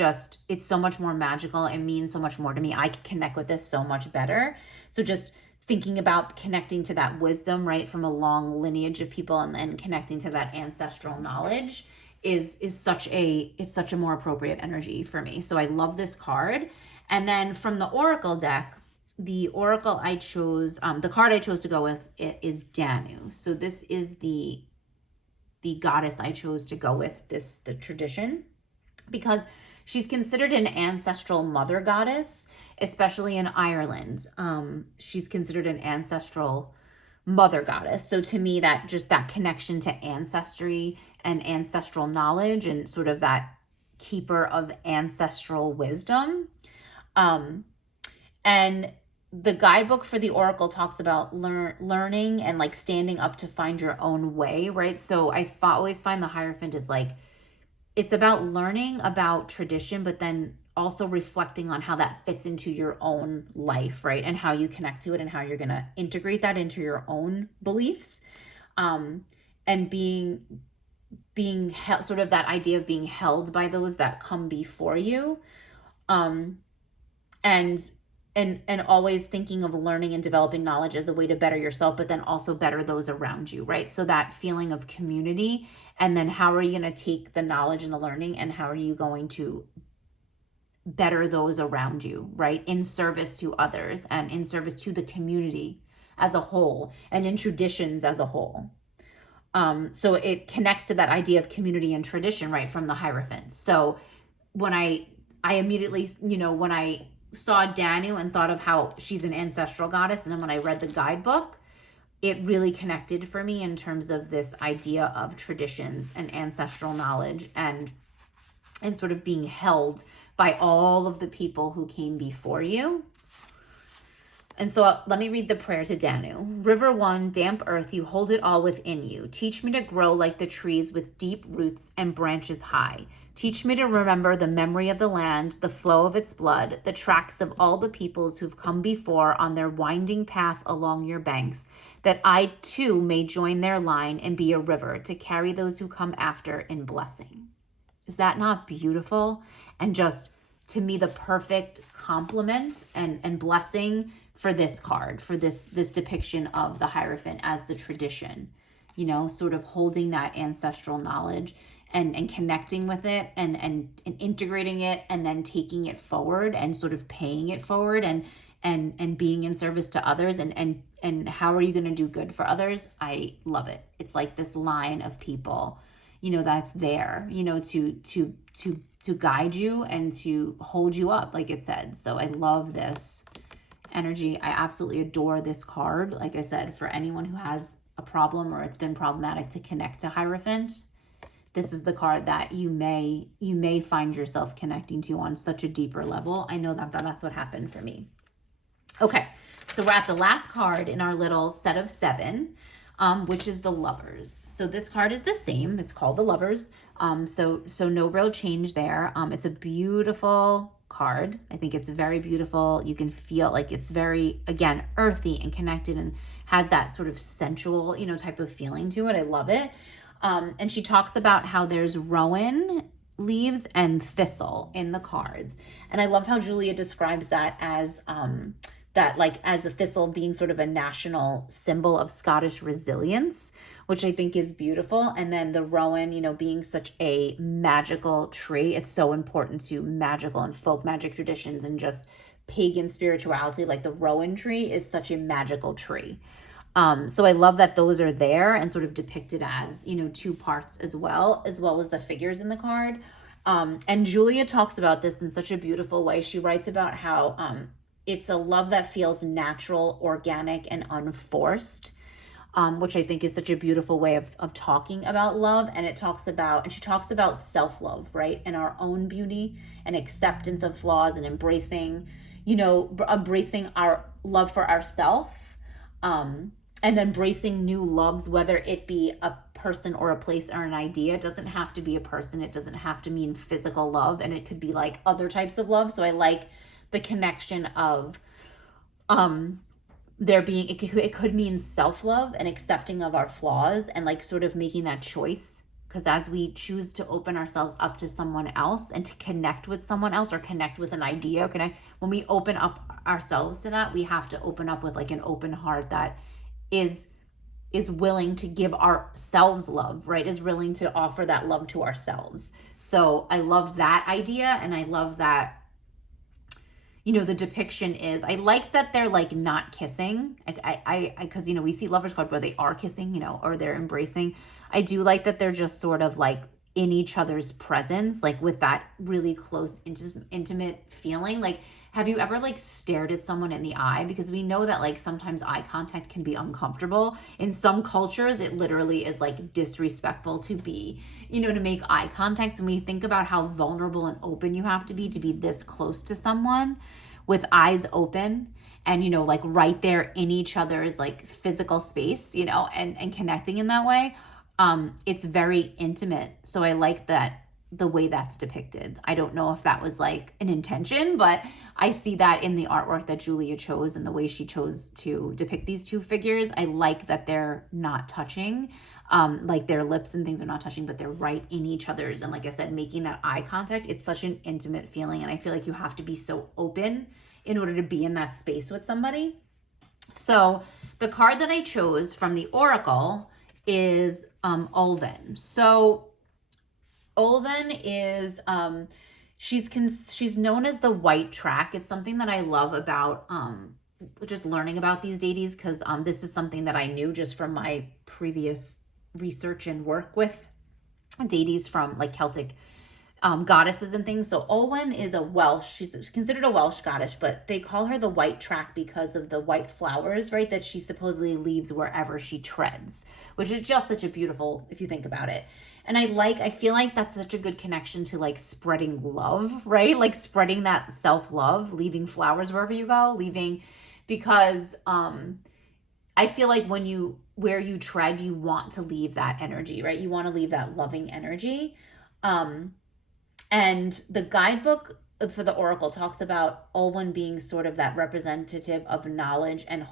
so much more magical. It means so much more to me. I can connect with this so much better. So just thinking about connecting to that wisdom, right, from a long lineage of people, and then connecting to that ancestral knowledge is such a more appropriate energy for me. So I love this card. And then from the Oracle deck, the Oracle I chose, the card I chose to go with it is Danu. So this is the goddess I chose to go with, the tradition, because she's considered an ancestral mother goddess, especially in Ireland. She's considered an ancestral mother goddess. So to me, that connection to ancestry and ancestral knowledge, and sort of that keeper of ancestral wisdom. And the guidebook for the Oracle talks about learning and like standing up to find your own way, right? So I always find the Hierophant is like, it's about learning about tradition, but then also reflecting on how that fits into your own life, right? And how you connect to it, and how you're going to integrate that into your own beliefs. And being sort of that idea of being held by those that come before you. And always thinking of learning and developing knowledge as a way to better yourself, but then also better those around you, right? So that feeling of community, and then how are you going to take the knowledge and the learning, and how are you going to better those around you, right? In service to others, and in service to the community as a whole, and in traditions as a whole. So it connects to that idea of community and tradition, right, from the Hierophant. So when I immediately, when I saw Danu and thought of how she's an ancestral goddess, and then when I read the guidebook, it really connected for me in terms of this idea of traditions and ancestral knowledge, and sort of being held by all of the people who came before you. And so let me read the prayer to Danu. River one, damp earth, you hold it all within you. Teach me to grow like the trees with deep roots and branches high. Teach me to remember the memory of the land, the flow of its blood, the tracks of all the peoples who've come before on their winding path along your banks, that I too may join their line and be a river to carry those who come after in blessing. Is that not beautiful? And just, to me, the perfect complement and blessing for this card, for this depiction of the Hierophant as the tradition, you know, sort of holding that ancestral knowledge and connecting with it and integrating it, and then taking it forward and sort of paying it forward, and being in service to others, and how are you going to do good for others? I love it. It's like this line of people, you know, that's there, you know, to guide you and to hold you up, like it said. So I love this energy. I absolutely adore this card. Like I said, for anyone who has a problem or it's been problematic to connect to Hierophant, this is the card that you may find yourself connecting to on such a deeper level. I know that's what happened for me. Okay, so we're at the last card in our little set of 7, which is the Lovers. So this card is the same. It's called the Lovers. So no real change there. It's a beautiful card. I think it's very beautiful. You can feel like it's very, again, earthy and connected, and has that sort of sensual, you know, type of feeling to it. I love it. And she talks about how there's rowan leaves and thistle in the cards. And I loved how Julia describes that as as a thistle being sort of a national symbol of Scottish resilience, which I think is beautiful. And then the rowan, you know, being such a magical tree. It's so important to magical and folk magic traditions and just pagan spirituality. Like the rowan tree is such a magical tree. So I love that those are there and sort of depicted as, you know, 2 parts as well as the figures in the card. And Julia talks about this in such a beautiful way. She writes about how it's a love that feels natural, organic, and unforced, which I think is such a beautiful way of talking about love. And she talks about self-love, right? And our own beauty and acceptance of flaws, and embracing our love for ourselves, and embracing new loves, whether it be a person or a place or an idea. It doesn't have to be a person. It doesn't have to mean physical love. And it could be like other types of love. So I like the connection of there being, it could mean self-love and accepting of our flaws, and like sort of making that choice. Because as we choose to open ourselves up to someone else and to connect with someone else, or connect with an idea, when we open up ourselves to that, we have to open up with like an open heart that is willing to give ourselves love, right? Is willing to offer that love to ourselves. So I love that idea. And I love that, you know, the depiction is, I like that they're like not kissing. Because, you know, we see lovers card where they are kissing, you know, or they're embracing. I do like that they're just sort of like in each other's presence, like with that really close, intimate feeling. Like, have you ever like stared at someone in the eye? Because we know that like sometimes eye contact can be uncomfortable. In some cultures, it literally is like disrespectful to make eye contact. And we think about how vulnerable and open you have to be this close to someone with eyes open and, you know, like right there in each other's like physical space, you know, and connecting in that way. It's very intimate. So I like that, the way that's depicted. I don't know if that was like an intention, but I see that in the artwork that Julia chose and the way she chose to depict these 2 figures. I like that they're not touching, like their lips and things are not touching, but they're right in each other's. And like I said, making that eye contact, it's such an intimate feeling. And I feel like you have to be so open in order to be in that space with somebody. So the card that I chose from the Oracle is Ulven. So Ulven is she's known as the white track. It's something that I love about just learning about these deities, because this is something that I knew just from my previous research and work with deities from like Celtic goddesses and things. So Olwen is a Welsh, she's considered a Welsh goddess, but they call her the white track because of the white flowers, right, that she supposedly leaves wherever she treads, which is just such a beautiful, if you think about it. And I feel like that's such a good connection to like spreading love, right? Like spreading that self-love, leaving flowers wherever you go, because I feel like where you tread, you want to leave that energy, right? You want to leave that loving energy. And the guidebook for the Oracle talks about Olwen being sort of that representative of knowledge and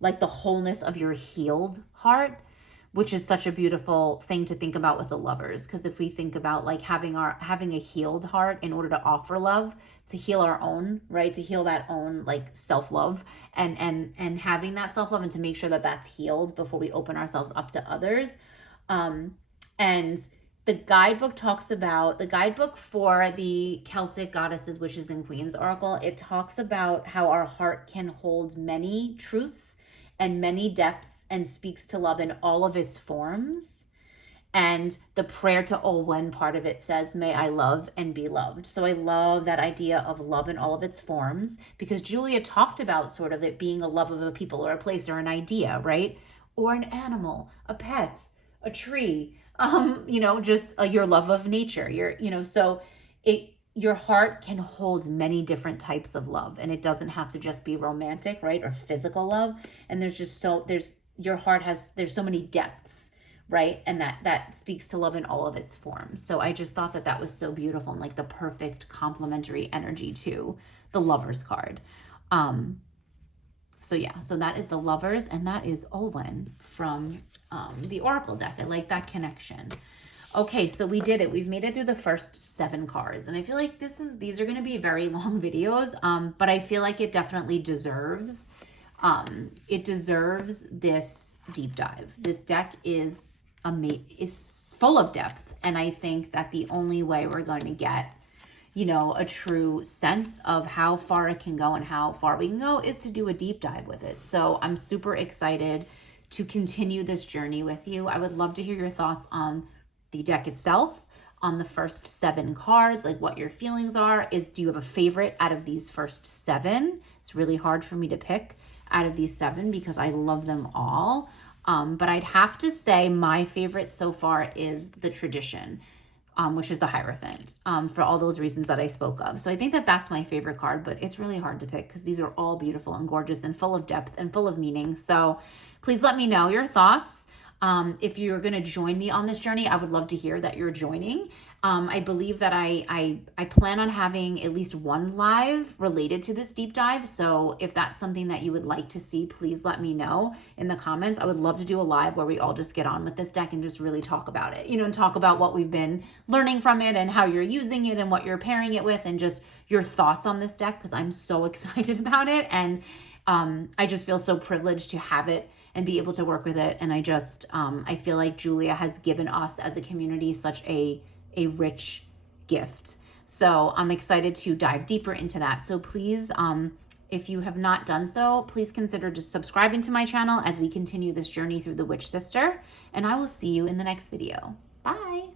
like the wholeness of your healed heart, which is such a beautiful thing to think about with the lovers. Because if we think about like having a healed heart in order to offer love, to heal our own, right, to heal that own like self-love and having that self-love, and to make sure that that's healed before we open ourselves up to others. And the guidebook for the Celtic goddesses, witches, and queens oracle, it talks about how our heart can hold many truths and many depths and speaks to love in all of its forms. And the prayer to Olwen part of it says, may I love and be loved. So I love that idea of love in all of its forms, because Julia talked about sort of it being a love of a people or a place or an idea, right? Or an animal, a pet, a tree, just your love of nature, your heart can hold many different types of love, and it doesn't have to just be romantic, right? Or physical love. And there's so many depths, right? And that speaks to love in all of its forms. So I just thought that was so beautiful and like the perfect complementary energy to the Lovers card. So that is the Lovers, and that is Olwen from the Oracle deck. I like that connection. Okay, so we did it. We've made it through the first 7 cards, and I feel like these are going to be very long videos, but I feel like it definitely deserves this deep dive. This deck is full of depth, and I think that the only way we're going to get a true sense of how far it can go and how far we can go is to do a deep dive with it. So I'm super excited to continue this journey with you. I would love to hear your thoughts on the deck itself, on the first 7 cards, like what your feelings are. Do you have a favorite out of these first 7? It's really hard for me to pick out of these 7 because I love them all. But I'd have to say my favorite so far is the Tradition, which is the Hierophant, for all those reasons that I spoke of. So I think that that's my favorite card, but it's really hard to pick because these are all beautiful and gorgeous and full of depth and full of meaning. So please let me know your thoughts. If you're going to join me on this journey, I would love to hear that you're joining. I believe that I plan on having at least one live related to this deep dive. So if that's something that you would like to see, please let me know in the comments. I would love to do a live where we all just get on with this deck and just really talk about it, and talk about what we've been learning from it and how you're using it and what you're pairing it with and just your thoughts on this deck, because I'm so excited about it. And I just feel so privileged to have it and be able to work with it. And I feel like Julia has given us as a community such a rich gift. So I'm excited to dive deeper into that. So please, if you have not done so, please consider just subscribing to my channel as we continue this journey through the Witch Sister. And I will see you in the next video. Bye.